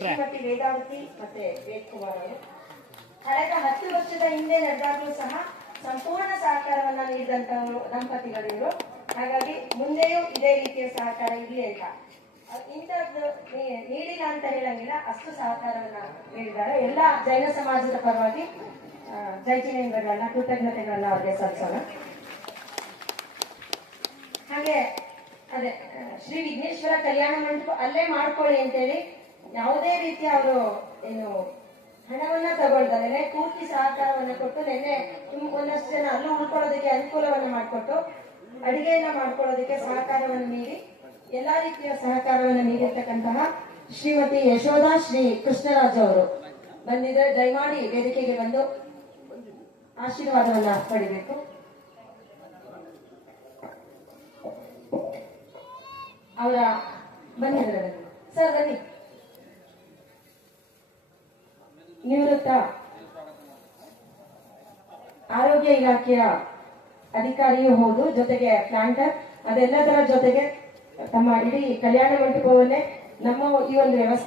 ಶ್ರೀಮತಿ ವೇದಾವತಿ ಮತ್ತೆ ವೇದ್ ಕುಮಾರ್ ಅವರು ಕಳೆದ 10 ವರ್ಷದ ಹಿಂದೆ ನಡೆದಾಗಲೂ ಸಹ ಸಂಪೂರ್ಣ ಸಹಕಾರವನ್ನ ನೀಡಿದಂತವರು ದಂಪತಿಗಳಿವರು. ಹಾಗಾಗಿ ಮುಂದೆಯೂ ಇದೇ ರೀತಿಯ ಸಹಕಾರ ಇರಲಿ ಅಂತ ಇಂಥದ್ದು ನೀಡಿಲ್ಲ ಅಂತ ಹೇಳಂಗಿಲ್ಲ, ಅಷ್ಟು ಸಹಕಾರವನ್ನ ನೀಡಿದ್ದಾರೆ. ಎಲ್ಲ ಜೈನ ಸಮಾಜದ ಪರವಾಗಿ ಜೈ ಜಿನೇಂದ್ರಗಳನ್ನ ಕೃತಜ್ಞತೆಗಳನ್ನ ಅವ್ರಿಗೆ ಸಲ್ಲಿಸೋಣ. ಹಾಗೆ ಅದೇ ಶ್ರೀ ವಿಘ್ನೇಶ್ವರ ಕಲ್ಯಾಣ ಮಂಟಪ ಅಲ್ಲೇ ಮಾಡ್ಕೊಳ್ಳಿ ಅಂತೇಳಿ ಯಾವುದೇ ರೀತಿಯ ಅವರು ಏನು ಹಣವನ್ನ ತಗೊಳ್ತಾರೆ, ಪೂರ್ತಿ ಸಹಕಾರವನ್ನ ಕೊಟ್ಟು ನಿನ್ನೆ ಒಂದಷ್ಟು ಜನ ಅಲ್ಲೂ ಉಳ್ಕೊಳ್ಳೋದಕ್ಕೆ ಅನುಕೂಲವನ್ನ ಮಾಡಿಕೊಟ್ಟು ಅಡಿಗೆಯನ್ನ ಮಾಡ್ಕೊಳ್ಳೋದಕ್ಕೆ ಸಹಕಾರವನ್ನು ನೀಡಿ ಎಲ್ಲಾ ರೀತಿಯ ಸಹಕಾರವನ್ನು ನೀಡಿರ್ತಕ್ಕಂತಹ ಶ್ರೀಮತಿ ಯಶೋಧಾ ಶ್ರೀ ಕೃಷ್ಣರಾಜ್ ಅವರು ಬಂದಿದ್ರೆ ದಯಮಾಡಿ ವೇದಿಕೆಗೆ ಬಂದು ಆಶೀರ್ವಾದವನ್ನ ಪಡಿಬೇಕು. ಅವರ ಬಂದಿದ್ದಾರೆ ಸರ್, ಬನ್ನಿ. ನಿವೃತ್ತ ಆರೋಗ್ಯ ಇಲಾಖೆಯ ಅಧಿಕಾರಿಯೂ ಹೌದು, ಜೊತೆಗೆ ಪ್ಲಾಂಟರ್, ಅದೆಲ್ಲದರ ಜೊತೆಗೆ ತಮ್ಮ ಇಡೀ ಕಲ್ಯಾಣ ಮಂಟಪವನ್ನೇ ನಮ್ಮ ಈ ಒಂದು ವ್ಯವಸ್ಥೆ